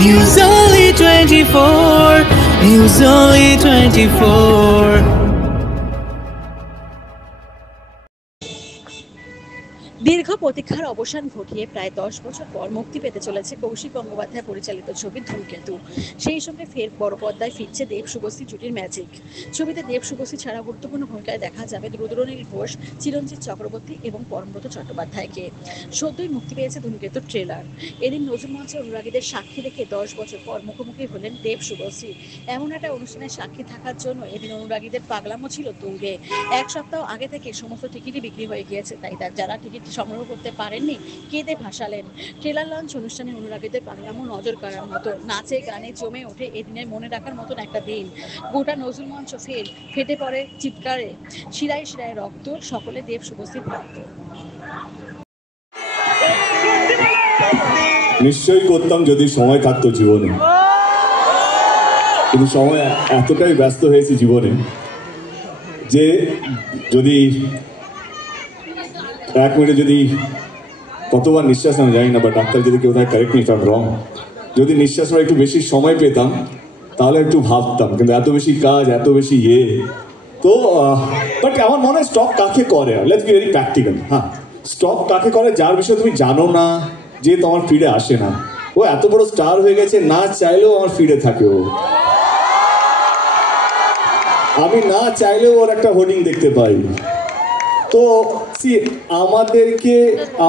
News Only 24. News Only 24. দীর্ঘ প্রতীক্ষার অবসান ঘটিয়ে প্রায় 10 বছর পর মুক্তি পেতে চলেছে কৌশিক গঙ্গোপাধ্যায় পরিচালিত ছবি ধূমকেতু। সেই সঙ্গে ফের বড় পর্দায় ফিরছে দেব শুভশ্রী জুটির ম্যাজিক। ছবিতে দেব শুভশ্রী ছাড়া গুরুত্বপূর্ণ ভূমিকায় দেখা যাবে রুদ্রনীল ঘোষ, চিরঞ্জিত চক্রবর্তী এবং পরমব্রত চট্টোপাধ্যায়কে। সদ্যই মুক্তি পেয়েছে ধূমকেতুর ট্রেলার। এদিন নজরুল মঞ্চে অনুরাগীদের সাক্ষী রেখে 10 বছর পর মুখোমুখি হলেন দেব শুভশ্রী। এমন একটা অনুষ্ঠানের সাক্ষী থাকার জন্য এদিন অনুরাগীদের পাগলামো ছিল তুঙ্গে। এক সপ্তাহ আগে থেকে সমস্ত টিকিটই বিক্রি হয়ে গিয়েছে, তাই যারা টিকিট সংগ্রহ করতে পারেননি কেঁদে ভাসালেন। ট্রেলার লঞ্চ অনুষ্ঠানে অনুরাগীদের পাগলামো নজর কাড়ার মতো, নাচে গানে জমে ওঠে এদিনের মনে রাখার মতন একটা দিন। গোটা নজরুল মঞ্চ ফেটে পড়ে চিৎকারে, শিরায় শিরায় রক্ত, সকলে দেব শুভশ্রীর ভক্ত। নিশ্চয়ই করতাম যদি সময় থাকতো জীবনে, কিন্তু সময় এতটাই ব্যস্ত হয়েছে জীবনে যে যদি 1 মিনিটে যদি কতবার নিঃশ্বাস আমি জানি না, বা ডাক্তার যদি কেউ থাকে correct me if I am রং, যদি নিঃশ্বাস নেওয়ার একটু বেশি সময় পেতাম তাহলে একটু ভাবতাম, কিন্তু এত বেশি কাজ, এত বেশি তো বাট আমার মনে হয় স্টপ কাকে করে, লেটস বি ভেরি প্র্যাকটিক্যাল। হ্যাঁ, স্টপ কাকে করে যার বিষয়ে তুমি জানো না, যে তোমার ফিডে আসে না। ও এত বড় স্টার হয়ে গেছে, না চাইলেও আমার ফিডে থাকে। ও আমি না চাইলেও ওর একটা হোর্ডিং দেখতে পাই। তো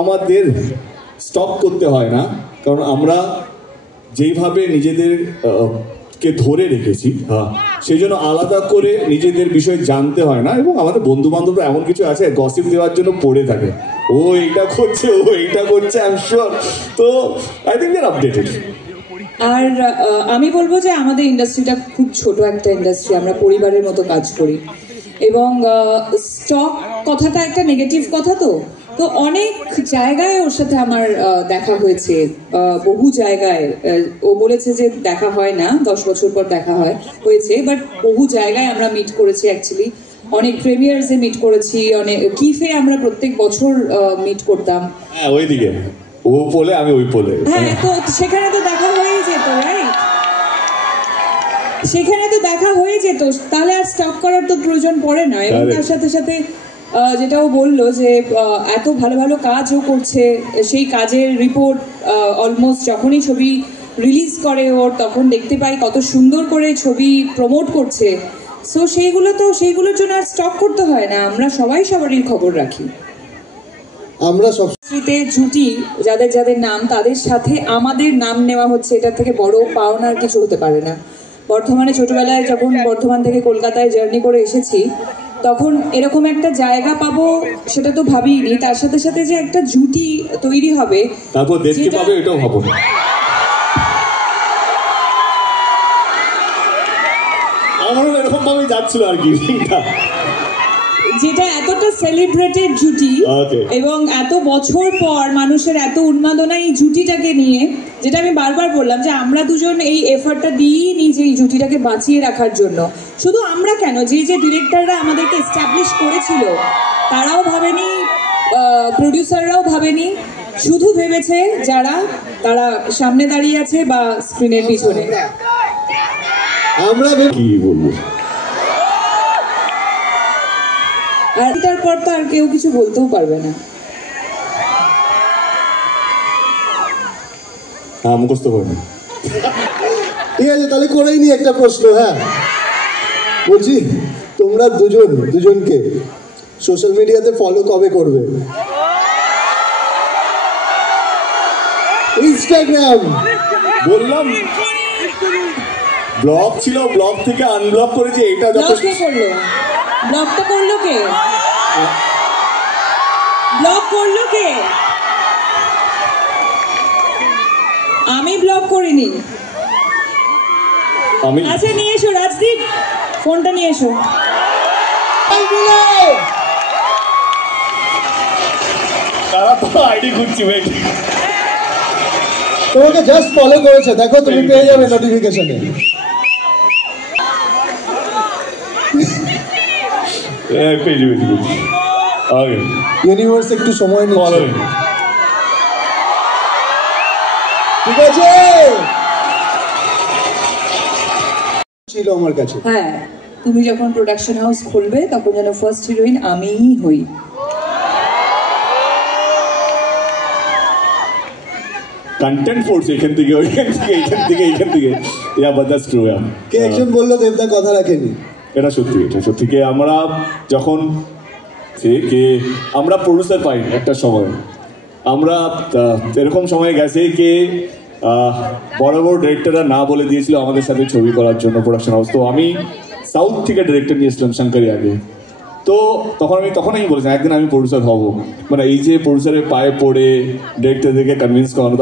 আমাদের স্টপ করতে হয় না, কারণ আমরা যেইভাবে নিজেদেরকে ধরে রেখেছি, সেই জন্য আলাদা করে নিজেদের বিষয় জানতে হয় না। এবং আমাদের বন্ধু বান্ধবরা এমন কিছু আছে গসিপ দেওয়ার জন্য পড়ে থাকে, ও এইটা করছে, ও এইটা করছে, আই এম শিওর। তো I think they are updated. আর আমি বলবো যে আমাদের ইন্ডাস্ট্রিটা খুব ছোট একটা ইন্ডাস্ট্রি, আমরা পরিবারের মতো কাজ করি। এবং স্টক কথাটা একটা নেগেটিভ কথা, তো অনেক জায়গায় ওর সাথে আমার দেখা হয়েছে, বহু জায়গায়। ও বলেছে যে দেখা হয় না, 10 বছর পর দেখা হয়েছে, বাট বহু জায়গায় আমরা মিট করেছি অ্যাকচুয়ালি। অনেক প্রিমিয়ার্সে মিট করেছি, অনেক কিফে আমরা প্রত্যেক বছর মিট করতাম। হ্যাঁ, ওইদিকে ও বলে আমি ওই বলে। হ্যাঁ, তো সেখানে তো দেখা হয়েই যেত, রাইট? সেখানে তো দেখা হয়ে যেত, তাহলে আর স্টপ করার তো প্রয়োজন পড়ে না। এবং তার সাথে সাথে যেটাও বললো যে এত ভালো ভালো কাজও করছে, সেই কাজের রিপোর্ট অলমোস্ট যখনই ছবি রিলিজ করে ওর, তখন দেখতে পাই কত সুন্দর করে ছবি প্রমোট করছে। সো সেইগুলোর জন্য আর স্টপ করতে হয় না, আমরা সবাই সবারই খবর রাখি। আমরা সব জুটি যাদের যাদের নাম, তাদের সাথে আমাদের নাম নেওয়া হচ্ছে, এটার থেকে বড় পাওনার কিছু হতে পারে না। বর্ধমানে ছোটবেলায় যখন বর্ধমান থেকে কলকাতায় জার্নি করে এসেছি, তখন এরকম একটা জায়গা পাবো সেটা তো ভাবিনি। তার সাথে সাথে যে একটা জুটি তৈরি হবে, তারপর দেখতে পাবে, এটাও ভাবো। আমারও এরকম ভাবে যাচ্ছিল আর কি, যেটা এতটা সেলিব্রেটেড জুটি, এবং এত বছর পর মানুষের এত উন্মাদনা এই জুটিটাকে নিয়ে, যেটা আমি বারবার বললাম যে আমরা দুজন এই এফার্টটা দিইনি নিজে এই জুটিটাকে বাঁচিয়ে রাখার জন্য। শুধু আমরা কেন, যে ডিরেক্টররা আমাদেরকে এস্টাবলিশ করেছিল তারাও ভাবেনি, প্রডিউসাররাও ভাবেনি, শুধু ভেবেছে তারা সামনে দাঁড়িয়ে আছে বা স্ক্রিনের পিছনে। আমরা কি বলবো, আর তারপর তো আর কেউ কিছু বলতেও পারবে না। মুখস্থ করে না, ঠিক আছে, তাহলে করেই নি একটা প্রশ্ন। হ্যাঁ, বলছি তোমরা দুজনকে সোশ্যাল মিডিয়াতে ফলো কবে করবে? ইনস্টাগ্রাম বললাম ব্লগ ছিল, ব্লগ থেকে আনব্লক করেছে, এটা যথেষ্ট। ব্লগটা করলো কে? ব্লগ করলো কে? আমি ব্লগ করিনি। আচ্ছা, নিয়ে এসো রাজদীপ, ফোনটা নিয়ে এসো। তারা তো আইডি খুঁজছি, ওয়েট। তোমাকে জাস্ট ফলো করেছে, দেখো তুমি পেয়ে যাবে নোটিফিকেশনে। ইউনিভার্স একটু সময় নিচ্ছে, ঠিক আছে? ছিল আমার কাছে। হ্যাঁ, তুমি যখন প্রোডাকশন হাউস খুলবে তখন যেন ফার্স্ট হিরোইন আমিই হই। কন্টেন্ট ফোর্স এখান থেকে বাট দ্যাটস ট্রু। কে একজন বললো দেবদা কথা রাখেনি, এটা সত্যি কে আমরা যখন আমরা প্রডিউসার পাই একটা সময়, আমরা এরকম সময় গেছে কে বড় বড় ডিরেক্টররা না বলে দিয়েছিল আমাদের সাথে ছবি করার জন্য প্রোডাকশন হাউস। তো আমি সাউথ থেকে ডিরেক্টর নিয়েছিলাম শঙ্করি আগে, তো তখন আমি বলেছিলাম একদিন আমি প্রডিউসার হব, মানে এই যে প্রডিউসারের পায়ে পড়ে ডিরেক্টরদেরকে কনভিন্স করানো,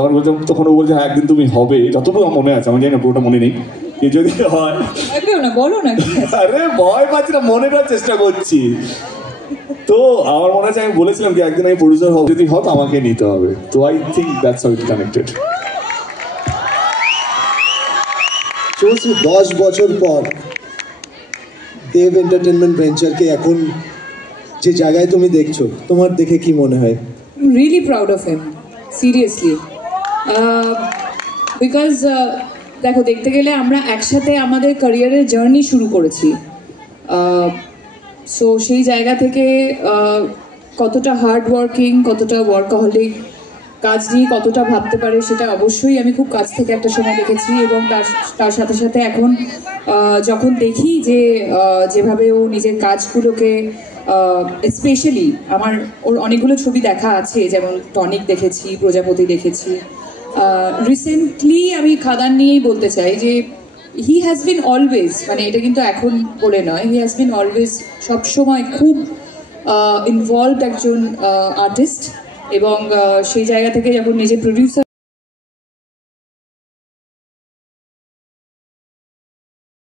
তখন ও বলছে একদিন তুমি হবে, যতটুকু আমার মনে আছে, আমি জানি না পুরোটা মনে নেই, কি যদি হয় বলো না। আরে ভয় পাচ্ছি না, মনে করার চেষ্টা করছি। তো আমার মনে আছে আমি বলেছিলাম কি একদিন আমি প্রডিউসার হব, যদি হয় আমাকে নিতে হবে। তো I think that's how it connected. 10 বছর পর দেব এন্টারটেনমেন্ট ভেঞ্চারকে এখন যে জায়গায় তুমি দেখছো, তোমার দেখে কি মনে হয়? Really proud of him, seriously. Because দেখো, দেখতে গেলে আমরা একসাথে আমাদের ক্যারিয়ারের জার্নি শুরু করেছি। সো সেই জায়গা থেকে কতটা হার্ড ওয়ার্কিং, কতটা ওয়ার্কাহলিক, কাজ নিয়ে কতটা ভাবতে পারে সেটা অবশ্যই আমি খুব কাছ থেকে একটা সময় দেখেছি। এবং তার সাথে সাথে এখন যখন দেখি যে যেভাবে ও নিজের কাজগুলোকে, স্পেশালি ওর অনেকগুলো ছবি দেখা আছে, যেমন টনিক দেখেছি, প্রজাপতি দেখেছি, রিসেন্টলি আমি খাদান নিয়েই বলতে চাই যে হি হ্যাজ বিন অলওয়েজ, মানে এটা কিন্তু এখন বলে নয়, হি হ্যাজ বিন অলওয়েজ সবসময় খুব ইনভলভড একজন আর্টিস্ট। এবং সেই জায়গা থেকে যখন নিজে প্রডিউসার